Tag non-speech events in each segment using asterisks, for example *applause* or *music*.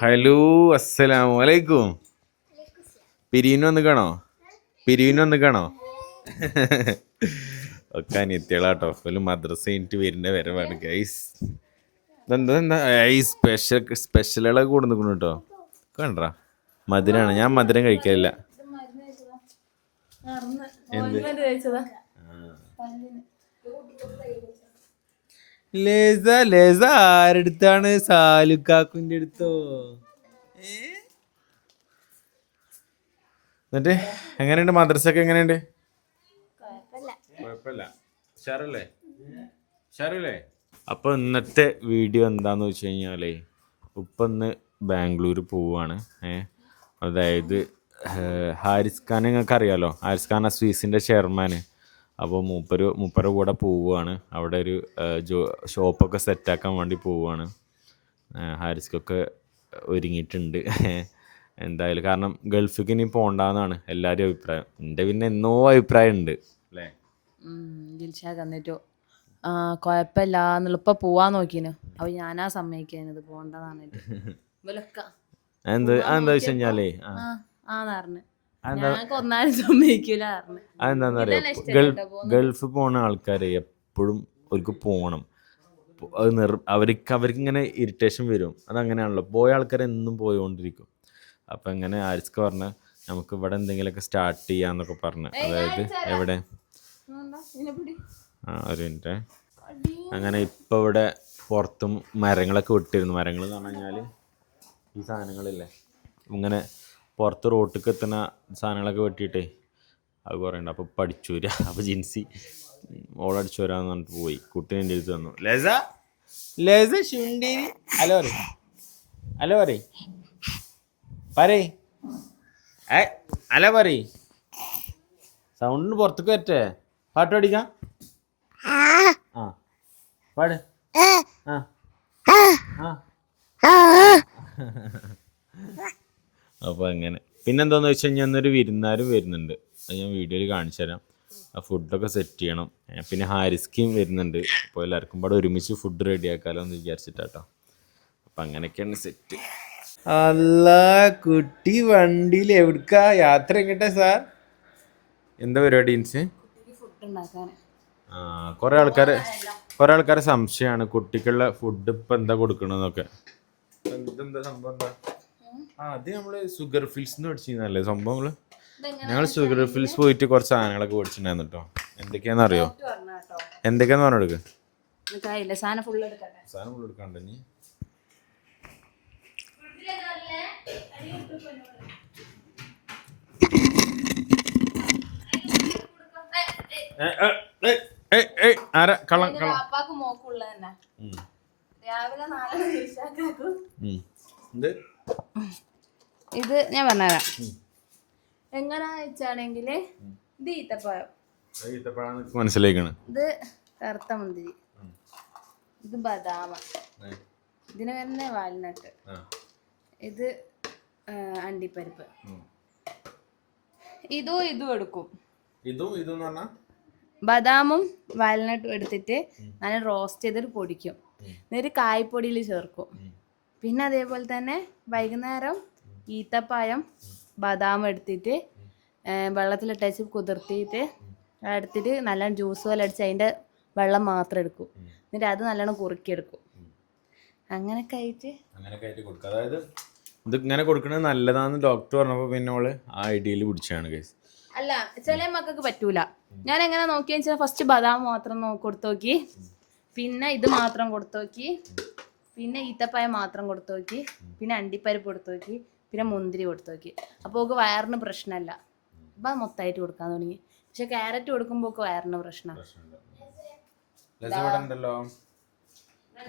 Hello അസ്സലാമു അലൈക്കും. പിരിവിന് വന്ന് കാണോ പിരിവിന് വന്ന് കാണോ ഒക്കെ അനിയത്തികളാട്ടോ. ഒരു മദ്രസ കഴിഞ്ഞിട്ട് വരുന്ന വരവാണ് ഗൈസ് ഇതെന്താ എന്താ ഈ സ്പെഷ്യൽ സ്പെഷ്യലുകളൊക്കെ കൂടെ നിൽക്കുന്നു കേട്ടോ. കണ്ടാ? മധുരമാണ് ഞാൻ മധുരം കഴിക്കാറില്ല ലേസ ലേസ. ആരെടുത്താണ് സാലുക്കാക്കുന്റെ അടുത്തോ? എന്നിട്ട് എങ്ങനെയുണ്ട്? മദ്രസ ഒക്കെ എങ്ങനെയുണ്ട് അപ്പൊ ഇന്നത്തെ വീഡിയോ എന്താന്ന് വെച്ച് കഴിഞ്ഞാലേ ഉപ്പ ഇന്ന് ബാംഗ്ലൂർ പോവാണ്. അതായത് ഹാരിസ് ഖാൻ നിങ്ങൾക്ക് അറിയാലോ? ഹാരിസ് ഖാൻ അസ്വീസിന്റെ ചെയർമാൻ അപ്പോൾ മൂപ്പര് മൂപ്പര കൂടെ പോവുകയാണ് അവിടെ ഒരു ജോ ഷോപ്പൊക്കെ സെറ്റാക്കാൻ വേണ്ടി പോവുകയാണ് ഹാരിസ്ക്കൊക്കെ ഒരുങ്ങിയിട്ടുണ്ട്. *laughs* എന്തായാലും കാരണം ഗൾഫിക്ക് ഇനി പോകണ്ടെന്നാണ് എല്ലാവരും അഭിപ്രായം. എന്റെ പിന്നെ എന്നോ അഭിപ്രായം ഉണ്ട് അല്ലേ തന്നിട്ടോ ആ കൊഴപ്പില്ല. എന്നുള്ള ഇപ്പൊ പോവാൻ നോക്കിനു. അപ്പൊ ഞാനാ സമ്മതിക്കാനത്. *laughs* ഇവലൊക്കെ. എന്ത് എന്താ വെച്ച് കഴിഞ്ഞാലേ ആ. ആ പറഞ്ഞു. അതെന്താന്ന് അറിയാം ഗൾഫ് ഗൾഫ് പോണ ആൾക്കാരെ എപ്പോഴും അവർക്ക് പോണം. അത് നിർ അവർക്ക് അവർക്ക് ഇങ്ങനെ ഇറിറ്റേഷൻ വരും. അതങ്ങനെയാണല്ലോ. പോയ ആൾക്കാർ എന്നും പോയോണ്ടിരിക്കും. അപ്പം ഇങ്ങനെ ആരിസ്ക പറഞ്ഞ നമുക്ക് ഇവിടെ എന്തെങ്കിലുമൊക്കെ സ്റ്റാർട്ട് ചെയ്യാന്നൊക്കെ പറഞ്ഞു. അതായത് എവിടെ? ആ ഒരു മിനിറ്റ്. അങ്ങനെ ഇപ്പം ഇവിടെ പുറത്തും മരങ്ങളൊക്കെ വിട്ടിരുന്നു മരങ്ങൾ എന്ന് പറഞ്ഞു കഴിഞ്ഞാൽ ഈ സാധനങ്ങളില്ലേ. ഇങ്ങനെ പുറത്ത് റോട്ടിക്ക് എത്തുന്ന സാധനങ്ങളൊക്കെ വെട്ടിയിട്ടേ അത് കുറേ ഉണ്ട് അപ്പോൾ പഠിച്ചു വരിക *laughs* അപ്പോൾ ജിൻസി ഓളടിച്ചു വരാന്ന് പറഞ്ഞിട്ട് പോയി. കുട്ടീനെ എന്റെ അടുത്ത് വന്നു. ലേസ? ലേസ ശുണ്ടീരി. ഹലോ പറ ഹലോ പറ പറയേ. ഏ ഹലോ പറ സൗണ്ടിന് പുറത്തേക്ക് പറ്റേ പാട്ട് പഠിക്കാം. ആ പാട്. ആ. ആ. അപ്പോൾ അങ്ങനെ. പിന്നെന്താന്ന് വെച്ച് കഴിഞ്ഞാൽ ഇന്നൊരു വിരുന്നാരും വരുന്നുണ്ട്. അത് ഞാൻ വീഡിയോയിൽ കാണിച്ചു തരാം. ആ ഫുഡൊക്കെ സെറ്റ് ചെയ്യണം. പിന്നെ ഹാരിസ്കിയും വരുന്നുണ്ട്. അപ്പോൾ എല്ലാവർക്കും പാടെ ഒരുമിച്ച് ഫുഡ് റെഡിയാക്കാലോ എന്ന് വിചാരിച്ചിട്ടാട്ടോ. അപ്പം അങ്ങനെയൊക്കെയാണ് സെറ്റ് അല്ല കുട്ടി വണ്ടിയിൽ എവിടുക്കാ? യാത്ര എങ്ങട്ടെ സാർ? എന്താ പരിപാടി ഇൻസ്? ആ കുറെ ആൾക്കാര് കുറെ ആൾക്കാരെ സംശയമാണ് കുട്ടിക്കുള്ള ഫുഡ് ഇപ്പൊ എന്താ കൊടുക്കണെന്നൊക്കെ. എന്താ സംഭവം എന്താ? അത് നമ്മൾ സുഗർ ഫിൽസ് മേടിച്ചിരുന്നല്ലേ സംഭവങ്ങൾ ഞങ്ങൾ സുഗർ ഫിൽസ് പോയിട്ട് കുറച്ച് സാധനങ്ങളൊക്കെ മേടിച്ചിട്ടുണ്ടായിരുന്നു കേട്ടോ എന്തൊക്കെയാന്ന് അറിയോ? എന്തൊക്കെയാന്ന് എനിക്കായില്ല സാധനം ഏ എടുക്കാണ്ട് നീ ആരാ? കള്ളം കള്ളം അപ്പാക്ക് മോക്കുള്ള തന്നെ ഉം. രാവിലെ നാളെ ദിൽഷാക്കാക്കും ഉം. എന്ത് ഇത് ഞാൻ പറഞ്ഞുതരാം. എങ്ങനാ വെച്ചാണെങ്കിൽ ഇത് ഈത്തപ്പഴം. മനസ്സിലേക്കാണ് ഇത് കറുത്ത മുന്തിരി. ഇത് ബദാമ. ഇതിന് വരുന്ന വാൽനട്ട്. ഇത് അണ്ടിപ്പരിപ്പ്. ഇതും ഇതും എടുക്കും. ഇതും ഇതും ബദാമും വാൽനട്ടും എടുത്തിട്ട് നല്ല റോസ്റ്റ് ചെയ്തിട്ട് പൊടിക്കും. എന്നിട്ട് കായ്പൊടിയിൽ ചേർക്കും. പിന്നെ അതേപോലെ തന്നെ വൈകുന്നേരം ഈത്തപ്പായം ബദാം എടുത്തിട്ട് വെള്ളത്തിലിട്ടച്ച് കുതിർത്തിയിട്ട് എടുത്തിട്ട് നല്ല ജ്യൂസ് പോലെ അടിച്ച് അതിന്റെ വെള്ളം മാത്രം എടുക്കും. എന്നിട്ട് അത് നല്ലോണം കുറുക്കിയെടുക്കും. അങ്ങനൊക്കെ ആയിട്ട് അതായത് ഇത് ഇങ്ങനെ കൊടുക്കുന്നത് നല്ലതാന്ന് ഡോക്ടർ പറഞ്ഞപ്പോൾ പിന്നെ അവൾ ആ ഐഡിയയിൽ പിടിച്ചാണ് കേസ് അല്ല ചില മക്കൾക്ക് പറ്റൂല. ഞാൻ എങ്ങനെ നോക്കിയെന്ന് വെച്ചാൽ ഫസ്റ്റ് ബദാം മാത്രം കൊടുത്തു നോക്കി. പിന്നെ ഇത് മാത്രം കൊടുത്തു നോക്കി. പിന്നെ ഈത്തപ്പായ മാത്രം കൊടുത്തു നോക്കി. പിന്നെ അണ്ടിപ്പരിപ്പ് കൊടുത്തു നോക്കി. പിന്നെ മുന്തിരി കൊടുത്തു നോക്കി. അപ്പോൾ ഓക്ക് വയറിന് പ്രശ്നമല്ല അപ്പം മൊത്തമായിട്ട് കൊടുക്കാൻ തുടങ്ങി. പക്ഷെ ക്യാരറ്റ് കൊടുക്കുമ്പോൾ ഒക്കെ വയറിന് പ്രശ്നമാണ് ഉണ്ടല്ലോ?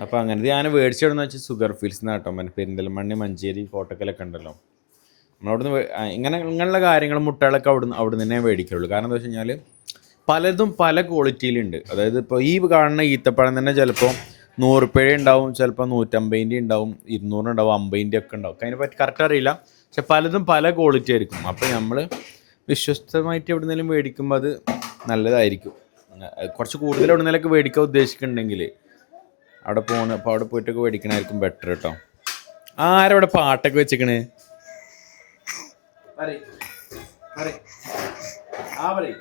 അപ്പൊ അങ്ങനെ ഞാൻ മേടിച്ചിടുന്ന വെച്ചാൽ സുഗർ ഫീൽസ് കേട്ടോ. മറ്റേ പെരിന്തൽമണ്ണി മഞ്ചേരി കോട്ടക്കലൊക്കെ ഉണ്ടല്ലോ. നമ്മളവിടുന്ന് ഇങ്ങനെ ഇങ്ങനെയുള്ള കാര്യങ്ങൾ മുട്ടകളൊക്കെ അവിടുന്ന് അവിടെ തന്നെ മേടിക്കുള്ളൂ. കാരണം എന്താ വെച്ച് കഴിഞ്ഞാൽ പലതും പല ക്വാളിറ്റിയിലുണ്ട് അതായത് ഇപ്പോൾ ഈ കാണുന്ന ഈത്തപ്പഴം തന്നെ ചിലപ്പോൾ നൂറുപ്പഴ ഉണ്ടാവും ചിലപ്പോൾ നൂറ്റമ്പതിന്റെ ഉണ്ടാവും ഇരുന്നൂറുണ്ടാവും അമ്പതിന്റെ ഒക്കെ ഉണ്ടാവും അതിനെ പറ്റി കറക്റ്റ് അറിയില്ല. പക്ഷെ പലതും പല ക്വാളിറ്റി ആയിരിക്കും. അപ്പോൾ നമ്മൾ വിശ്വസ്തമായിട്ട് എവിടെ നിന്നെങ്കിലും മേടിക്കുമ്പോൾ അത് നല്ലതായിരിക്കും. കുറച്ച് കൂടുതൽ എവിടെ നിന്നൊക്കെ മേടിക്കാൻ ഉദ്ദേശിക്കുന്നുണ്ടെങ്കിൽ അവിടെ പോകണം അപ്പോൾ അവിടെ പോയിട്ടൊക്കെ മേടിക്കണമായിരിക്കും ബെറ്റർ കേട്ടോ ആരവിടെ പാട്ടൊക്കെ വെച്ചിക്കണേ? ആ പറയും.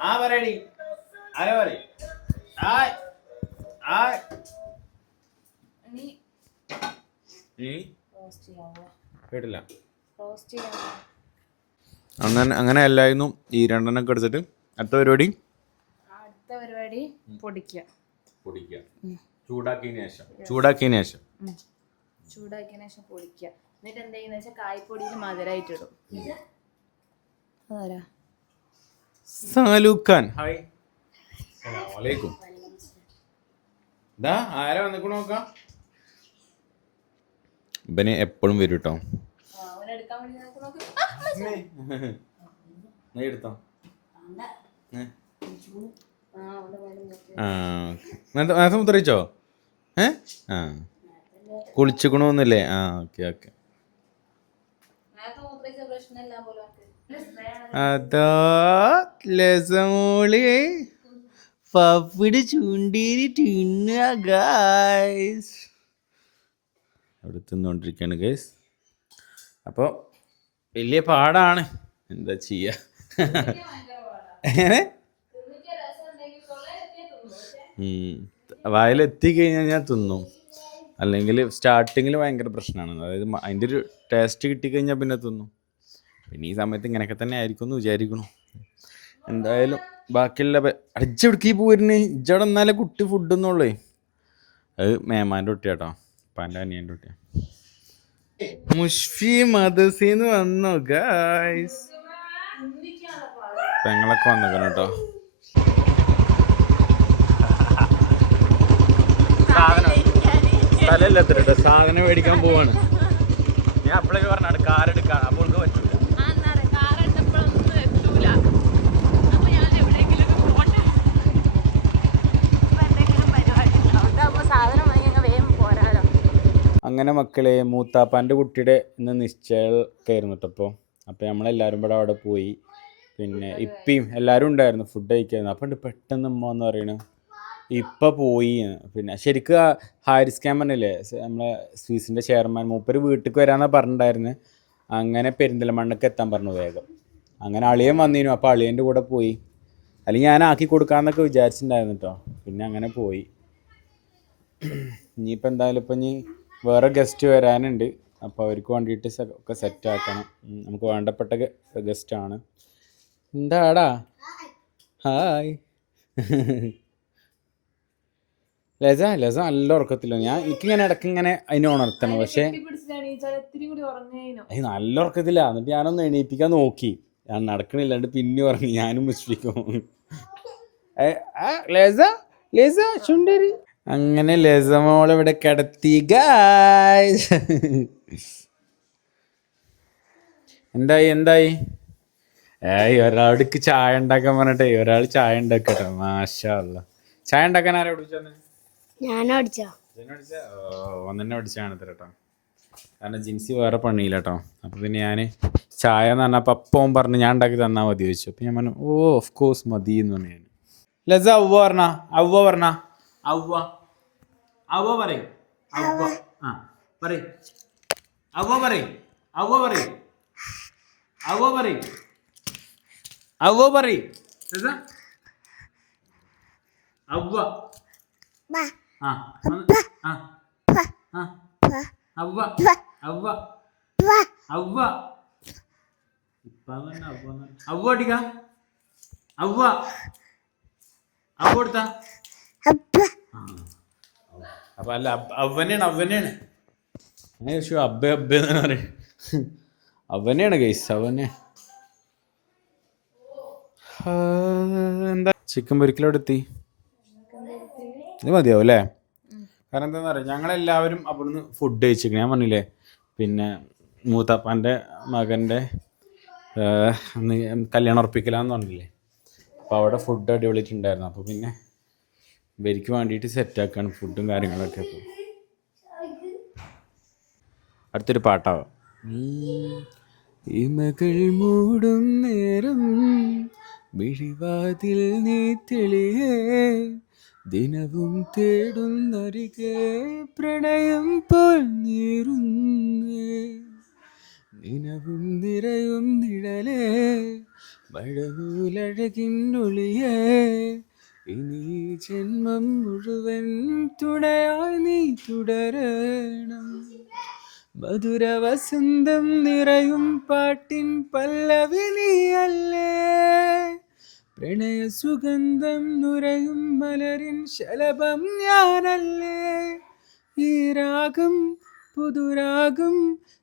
ആ പറയടി. ആരാ പറയും? ആയ്. ആയ് ഇനി ഇനി റോസ്റ്റ് ചെയ്യാമോ കേട്ടില്ല. റോസ്റ്റ് ചെയ്യാമോ അങ്ങനെ അങ്ങനെ അല്ലായിരുന്നു. ഈ രണ്ടെണ്ണൊക്കെ എടുത്തിട്ട്. അടുത്ത പരിപാടി? അടുത്ത പരിപാടി പൊടിക്കുക. പൊടിക്കുക. ചൂടാക്കിയതിന് ശേഷം. ചൂടാക്കിയതിന് ശേഷം. ചൂടാക്കിയതിന് ശേഷം പൊടിക്കുക. എന്നിട്ട് എന്താ ചെയ്യുന്ന വെച്ചാൽ കായ്പൊടിയിൽ മധുരമായിട്ടിടും സാലൂഖാൻ ഹായ് അസ്സലാമലൈക്കും ദാ ആരാ വന്നിക്കണ നോക്കാം? ഇവന് എപ്പോഴും വരും കേട്ടോ നീ എടുത്തോ? നേരത്തെ മുത്തറിയിച്ചോ? ഏ? ആ. കുളിച്ചുക്കണോന്നില്ലേ? ആ ഓക്കെ ഓക്കെ. അതാ ലസമോളി. പപ്പിടി ചൂണ്ടീരി തിന്നുക ഗായ്സ് അവിടെ തിന്നുകൊണ്ടിരിക്കുകയാണ് ഗൈസ് അപ്പോൾ വലിയ പാടാണ്. എന്താ ചെയ്യുക എങ്ങനെ? വായിലെത്തി കഴിഞ്ഞാൽ ഞാൻ തിന്നും. അല്ലെങ്കിൽ സ്റ്റാർട്ടിങ്ങിൽ ഭയങ്കര പ്രശ്നമാണ് അതായത് അതിന്റെ ഒരു ടേസ്റ്റ് കിട്ടിക്കഴിഞ്ഞാൽ പിന്നെ തിന്നും. പിന്നെ ഈ സമയത്ത് ഇങ്ങനെയൊക്കെ തന്നെ ആയിരിക്കും എന്ന് വിചാരിക്കണു എന്തായാലും ബാക്കിയുള്ള അടിച്ചെടുക്കി പോരുന്ന ഇജ്ജവിടെ എന്നാലേ കുട്ടി ഫുഡ് എന്നുള്ളേ അത് മേമാന്റെ കുട്ടിയാട്ടോ. പാന്റെ അനിയന്റെ കുട്ടിയാ. മുഷ്ഫി മദസിന്ന് വന്നു ഗായ്സ് പെങ്ങളൊക്കെ വന്നേക്കണം കേട്ടോ സ്ഥലമില്ല എത്ര സാധനം മേടിക്കാൻ പോവാണ്. ഞാൻ അപ്പോഴൊക്കെ പറഞ്ഞാണ് കാർ എടുക്കാൻ അപ്പോൾ പറ്റൂല ആ, എന്താ പറയാ, car കണ്ടപ്പോഴൊന്നും എത്തൂല. അപ്പൊ ഞാൻ എവിടെയെങ്കിലുമൊക്കെ പോട്ടെ. ഇപ്പൊ എന്തെങ്കിലും പരിപാടി ഉണ്ടാവും. ഇതാവുമ്പോ സാധനം വാങ്ങി അങ്ങ് വേഗം പോരാലോ. അങ്ങനെ മക്കളെ മൂത്താപ്പാന്റെ കുട്ടിയുടെ ഇന്ന് നിശ്ചയമൊക്കെ ആയിരുന്നു കേട്ടോ അപ്പോൾ അപ്പോൾ നമ്മളെല്ലാവരും കൂടെ അവിടെ പോയി. പിന്നെ ഇപ്പയും എല്ലാവരും ഉണ്ടായിരുന്നു ഫുഡ് കഴിക്കായിരുന്നു. അപ്പം പെട്ടെന്ന് ഉമ്മ എന്ന് പറയണു ഇപ്പം പോയി പിന്നെ ശരിക്കും ഹാരിസ് ക്യാമറല്ലേ നമ്മളെ സ്വീസിന്റെ ചെയർമാൻ മൂപ്പര് വീട്ടിലേക്ക് വരാമെന്നാണ് പറഞ്ഞിട്ടുണ്ടായിരുന്നത് അങ്ങനെ പെരിന്തൽമണ്ണക്ക് എത്താൻ പറഞ്ഞു വേഗം. അങ്ങനെ അളിയൻ വന്നിരുന്നു അപ്പോൾ അളിയന്റെ കൂടെ പോയി. അല്ലെങ്കിൽ ഞാൻ ആക്കി കൊടുക്കാമെന്നൊക്കെ വിചാരിച്ചിട്ടുണ്ടായിരുന്നു കേട്ടോ പിന്നെ അങ്ങനെ പോയി. ഇനിയിപ്പോൾ എന്തായാലും ഇപ്പം ഇനി വേറെ ഗസ്റ്റ് വരാനുണ്ട്. അപ്പോൾ അവർക്ക് വേണ്ടിയിട്ട് ഒക്കെ സെറ്റ് ആക്കണം. നമുക്ക് വേണ്ടപ്പെട്ട ഗസ്റ്റാണ് എന്താടാ? ഹായ് *laughs* ലജ ലജ നല്ല ഉറക്കത്തില്ല ഞാൻ എനിക്കിങ്ങനെ ഇടയ്ക്ക് ഇങ്ങനെ അതിനെ ഉണർത്തണം. പക്ഷേ. അത് നല്ല ഉറക്കത്തില്ല എന്നിട്ട് ഞാനൊന്ന് എണീപ്പിക്കാൻ നോക്കി. ഞാൻ നടക്കണില്ലാണ്ട് പിന്നെ ഉറങ്ങി. ഞാനും മുസ്ലിക്കും ലേസ *laughs* ലേസ ചുണ്ടരി. അങ്ങനെ ലസമോൾ ഇവിടെ കിടത്തി ഗായ്സ് എന്തായി എന്തായി? ഏയ് ഒരാൾക്ക് ചായ ഉണ്ടാക്കാൻ പറഞ്ഞിട്ടേ ഒരാൾ ചായ ഉണ്ടാക്കട്ടെ. മാഷാ അല്ലാ. ചായ ഉണ്ടാക്കാൻ ആരാ ഞാനോ ഒന്നെ പഠിച്ചാണ് കേട്ടോ കാരണം ജിൻസി വേറെ പണിയില്ല കേട്ടോ അപ്പോൾ പിന്നെ ഞാൻ ചായ എന്ന് പറഞ്ഞപ്പോൾ അപ്പം പറഞ്ഞു ഞാൻ ഉണ്ടാക്കി തന്നാൽ മതി ചോദിച്ചു. അപ്പം ഞാൻ പറഞ്ഞു ഓ ഓഫ് കോഴ്സ് മതി എന്ന് പറഞ്ഞു ഞാൻ. ലസ അവ്വ പറഞ്ഞ അവ്വ പറഞ്ഞ അവ്വ. അവ്വ പറയും അവ്വ ആ പറയും അവ്വ പറയും അവ്വ പറയും അവ്വ പറയും അവ്വ പറയും ലസ അവ്വ ആ ഒന്ന്, ആ. ആ. അവ്വ അവ്വ അവ്വ ഇപ്പാന്ന് പറഞ്ഞ അവ്വ എന്ന് പറഞ്ഞ- അവ്വ അടിക്ക. അവ്വ അവ്വ കൊടുത്ത അപ്പൊ അല്ല അവനെയാണ് അവനെയാണ് അങ്ങനെ ചോദിച്ചു അബ്ബ അബ്ബ എന്ന് പറയും. അവനെയാണ് ഗൈസ് അവനെ. എന്താ? ചിക്കൻ പൊരിക്കലോടെ എത്തി ഇത് മതിയാവും അല്ലേ? കാരണം എന്താന്ന് പറയുക ഞങ്ങളെല്ലാവരും അവിടുന്ന് ഫുഡ് കഴിച്ചിരിക്കണം. ഞാൻ പറഞ്ഞില്ലേ പിന്നെ മൂത്താപ്പാന്റെ മകന്റെ കല്യാണം ഉറപ്പിക്കലാന്ന് പറഞ്ഞില്ലേ. അപ്പോൾ അവിടെ ഫുഡ് അടിപൊളിയിട്ടുണ്ടായിരുന്നു അപ്പോൾ പിന്നെ ഇവർക്ക് വേണ്ടിയിട്ട് സെറ്റാക്കാണ് ഫുഡും കാര്യങ്ങളൊക്കെ അപ്പോൾ അടുത്തൊരു പാട്ടാവാം. ഇമകൾ മൂടും നേരം വിഴിവാതിൽ നീ തെളിയേ ദിനവും തേടുന്നരികെ പ്രണയം പോൽ നീറുന്നേ. ദിനവും നിറയും നിഴലേ മഴനൂലഴകിന്നൊളിയേ ഇനി ജന്മം മുഴുവൻ തുണയായി നീ തുടരണം. മധുര വസന്തം നിറയും പാട്ടിൻ പല്ലവി നീയല്ലേ പ്രണയ സുഗന്ധം നുരയും മലരിൻ ശലഭം ഞാനല്ലേ? ഈ രാഗം പുതുരാഗം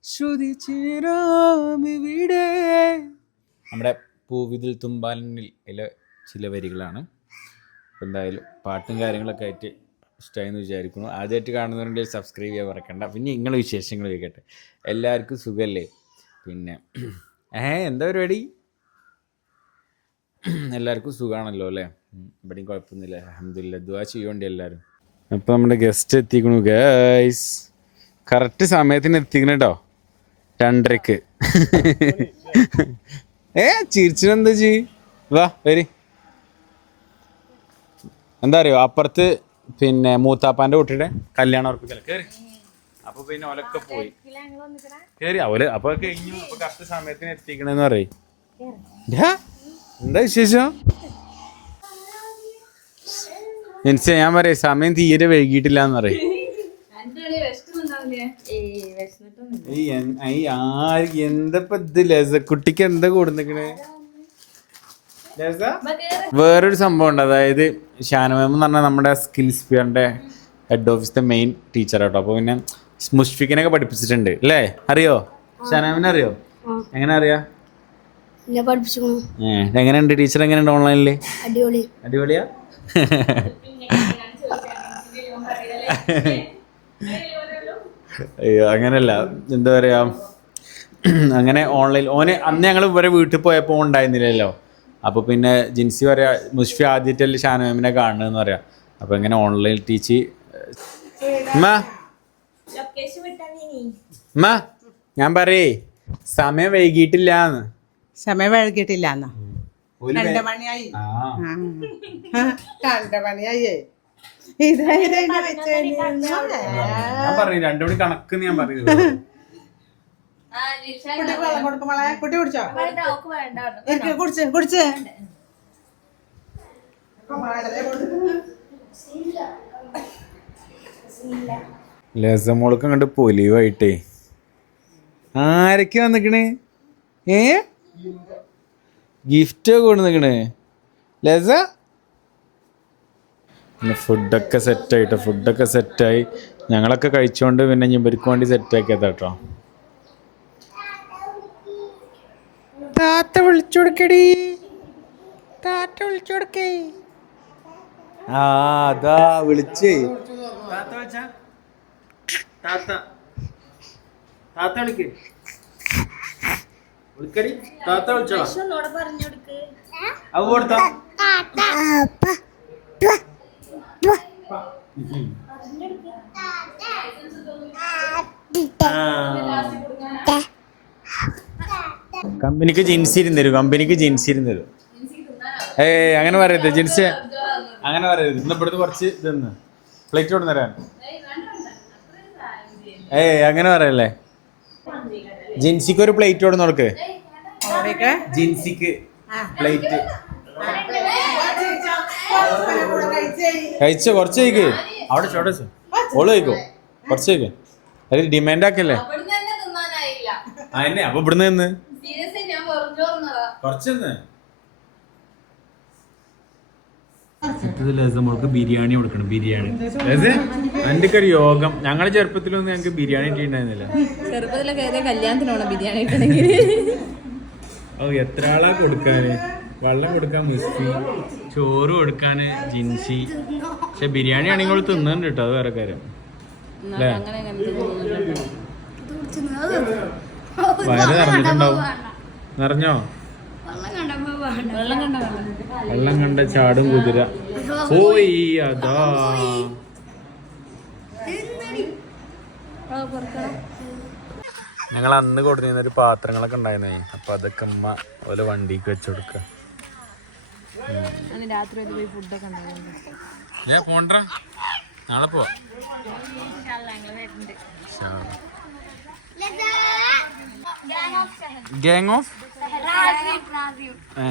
ശ്രുതി ചേരാമിവിടെ നമ്മുടെ പൂവിതിൽ തുമ്പാലിൽ ചില വരികളാണ്. എന്തായാലും പാട്ടും കാര്യങ്ങളൊക്കെ ആയിട്ട് ഇഷ്ടമായെന്ന് വിചാരിക്കുന്നു. ആദ്യമായിട്ട് കാണുന്നവരുണ്ടെങ്കിൽ സബ്സ്ക്രൈബ് ചെയ്യാൻ മറക്കണ്ട. പിന്നെ നിങ്ങളെ വിശേഷങ്ങൾ കേൾക്കട്ടെ എല്ലാവർക്കും സുഖമല്ലേ? പിന്നെ ഏ എന്താ പരിപാടി? എല്ലാവർക്കും സുഖമാണല്ലോ അല്ലേ? ഇവിടെയും കുഴപ്പമൊന്നുമില്ല. അഹമ്മദില്ല ദുവാ ചെയ്യണ്ടേ എല്ലാവരും. അപ്പോൾ നമ്മുടെ ഗസ്റ്റ് എത്തിക്കണു ഗൈസ് കറക്റ്റ് സമയത്തിന് എത്തിക്കണം കേട്ടോ രണ്ടരക്ക്. ഏ ചിരിച്ചിനെന്താ ചെയ് വാ വരി. എന്താ അറിയോ അപ്പുറത്ത് പിന്നെ മൂത്താപ്പാന്റെ കുട്ടിയുടെ കല്യാണം ഉറപ്പിക്കല. കേറി. അപ്പൊ പിന്നെ ഓലൊക്കെ പോയി. കേറി. അവൽ അപ്പൊ കഴിഞ്ഞു. അപ്പൊ കറക്റ്റ് സമയത്തിന് എത്തിക്കണെന്ന് പറയും. എന്താ വിശേഷം? എനിക്ക് ഞാൻ പറയാം സമയം തീരെ വൈകിട്ടില്ല എന്ന് പറയും എന്താ ഇത് ലസക്കുട്ടിക്ക് എന്താ കൊടുന്നിക്കണേ? വേറൊരു സംഭവം ഉണ്ട്. അതായത് ഷാനമേം എന്ന് പറഞ്ഞാൽ നമ്മുടെ സ്കിൽസ് ഫിയറിന്റെ ഹെഡ് ഓഫീസിന്റെ മെയിൻ ടീച്ചർ കേട്ടോ അപ്പൊ പിന്നെ മുഷ്ഫിക്കിനൊക്കെ പഠിപ്പിച്ചിട്ടുണ്ട്. അല്ലേ? അറിയോ? ഷാനമേനെ അറിയോ? എങ്ങനെ അറിയാ? എങ്ങനെയുണ്ട്? ടീച്ചർ എങ്ങനെയുണ്ട് ഓൺലൈനിൽ അടിപൊളി. അടിപൊളിയാ? അയ്യോ അങ്ങനല്ല. എന്താ പറയാ? അങ്ങനെ ഓൺലൈൻ ഓന് അന്ന് ഞങ്ങൾ ഇവരെ വീട്ടിൽ പോയപ്പോൾ ഉണ്ടായിരുന്നില്ലല്ലോ. അപ്പൊ പിന്നെ ജിൻസി പറയാ മുഷ്ഫി ആദ്യമായിട്ടല്ലേ ഷാനുമേമിനെ കാണുന്നതെന്ന് പറയാ. അപ്പൊ ഇങ്ങനെ ഓൺലൈൻ ടീച്ച് ഞാൻ പറയേ സമയം വൈകിട്ടില്ല സമയം വൈകിട്ടില്ല രണ്ട് മണിയായി. രണ്ട് മണിയായി. ഞാൻ പറഞ്ഞു രണ്ടു മണി കണക്ക് ഞാൻ പറയുന്നത് കുട്ടി വെള്ളം കൊടുക്കും മോളെ കുട്ടി കുടിച്ചോ? എനിക്ക് കുടിച്ച് കുടിച്ച്. ലസമോൾക്ക് കണ്ട് പൊലിവായിട്ടേ. ആരൊക്കെ വന്നിക്കണേ? ഏ? ഗിഫ്റ്റ് കൊണ്ട് നിക്കണ് ലസ? പിന്നെ ഫുഡൊക്കെ സെറ്റായിട്ടോ ഫുഡൊക്കെ സെറ്റായി ഞങ്ങളൊക്കെ കഴിച്ചോണ്ട് പിന്നെ ഇവർക്ക് വേണ്ടി സെറ്റാക്കിയതാ കേട്ടോ താത്ത വിളിച്ചു കൊടുക്കടി. താത്ത വിളിച്ചു കൊടുക്കേ. ആ അതാ വിളിച്ചേ. താത്ത വിളിച്ചാ? താത്ത. താത്ത വിളിക്ക്. വിളിക്കടി. താത്ത വിളിച്ചോ? അവ കൊടുത്തോ കമ്പനിക്ക് ജിൻസി ഇരുന്ന് തരും കമ്പനിക്ക് ജിൻസി ഇരുന്ന് തരും. ഏയ് അങ്ങനെ പറയരുത് ജിൻസി. അങ്ങനെ പറയരുത്. ഇന്ന് ഇവിടുന്ന് കുറച്ച് ഇതെന്ന് പ്ലേറ്റ് കൊണ്ട് തരാൻ. ഏയ് അങ്ങനെ പറയല്ലേ? ജിൻസിക്ക് ഒരു പ്ലേറ്റ് കൊടുന്ന് നോക്ക് ജിൻസിക്ക് പ്ലേറ്റ് കഴിച്ചേ കുറച്ച് കഴിക്ക്. അവിടെ ചോടച്ചു ഓൾ കഴിക്കോ? കുറച്ച് കഴിക്ക്. അതിൽ ഡിമാൻഡ് ആക്കല്ലേ? ആ എന്നെ. അപ്പൊ ഇവിടുന്ന് നിന്ന് കുറച്ച് നിന്ന് മോൾക്ക് ബിരിയാണി കൊടുക്കണം ബിരിയാണി. എന്റെ ഒരു യോഗം. ഞങ്ങളുടെ ചെറുപ്പത്തിലൊന്നും ഞങ്ങൾക്ക് ബിരിയാണി കിട്ടിയിട്ടുണ്ടായിരുന്നില്ല. ചെറുപ്പത്തിലൊക്കെ ഏതോ കല്യാണത്തിനാണോ ബിരിയാണി ഓ എത്ര ആളാ കൊടുക്കാന്? വെള്ളം കൊടുക്കാൻ മിസ്റ്റി ചോറ് കൊടുക്കാന് ജിൻസി. പക്ഷെ ബിരിയാണി ആണെങ്കിൽ തിന്നുന്നുണ്ട് കേട്ടോ അത് വേറെ കാര്യം. അല്ലേ? വയറ് നിറഞ്ഞിട്ടുണ്ടാവും. നിറഞ്ഞോ? വെള്ളം കണ്ട ചാടും കുതിര. പോയി അതാ. ഞങ്ങൾ അന്ന് കൊടുത്തിരുന്ന ഒരു പാത്രങ്ങളൊക്കെ ഉണ്ടായിരുന്നേ. അപ്പൊ അതൊക്കെ അമ്മ ഓലെ വണ്ടിക്ക് വെച്ചു കൊടുക്ക. അന്ന് രാത്രി ഒരു പോയി ഫുഡൊക്കെ ഉണ്ടാവുന്നു ഏ പോണ്ട നാളെ പോവാ. ഗാങ് ഓഫ് ഏ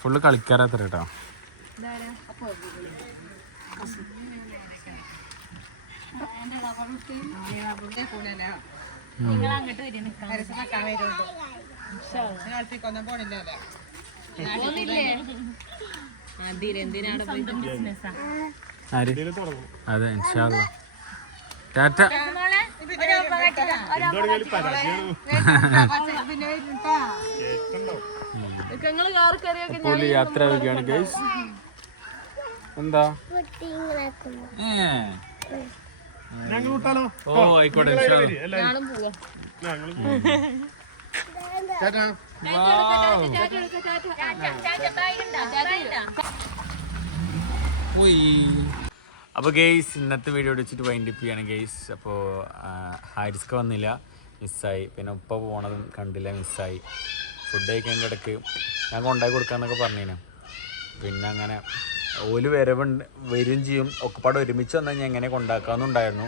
ഫുള്ള് കളിക്കാരാത്ര കേട്ടോ അതെ ഇൻഷാല്ല ടാറ്റ. ഇപ്പോൾ യാത്ര ആവുകയാണ് ഗൈസ് എന്താ. ഓ ആയിക്കോട്ടെ ഇൻഷാല്ലാ. അപ്പോൾ ഗെയ്സ് ഇന്നത്തെ വീഡിയോ വെച്ചിട്ട് വൈൻഡപ്പ് ചെയ്യാണ് ഗെയ്സ് അപ്പോൾ ഹാരിസ്ക വന്നില്ല മിസ്സായി പിന്നെ ഉപ്പ പോണതും കണ്ടില്ല മിസ്സായി ഫുഡ് കഴിക്കേണ്ട ഇടയ്ക്ക് ഞാൻ കൊണ്ടാക്കി കൊടുക്കാമെന്നൊക്കെ പറഞ്ഞേനെ. പിന്നെ അങ്ങനെ ഓൽ വരവുണ്ട് വരും ചെയ്യും. ഒക്കെ പാടെ ഒരുമിച്ച് വന്നാൽ ഞാൻ എങ്ങനെ കൊണ്ടാക്കാമെന്നുണ്ടായിരുന്നു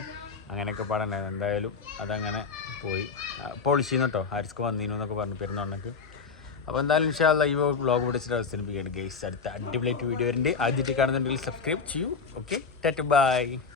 അങ്ങനെയൊക്കെ പാടുണ്ടായിരുന്നു എന്തായാലും അതങ്ങനെ പോയി. പൊളിച്ചിന്ന് കേട്ടോ ഹാരിസ്ക വന്നീനു എന്നൊക്കെ പറഞ്ഞു പെരുന്നാളിനൊക്കെ. അപ്പോൾ എന്തായാലും ഇൻഷാല്ല ഈ വ്ളോഗ് പിടിച്ചിട്ട് അവസാനിപ്പിക്കുകയാണ് ഗെയ്സ് അടുത്ത അടിപൊളി വീഡിയോ വരുന്നുണ്ട്. ആദ്യമായിട്ട് കാണുന്നുണ്ടെങ്കിൽ സബ്സ്ക്രൈബ് ചെയ്യൂ. Okay Tata by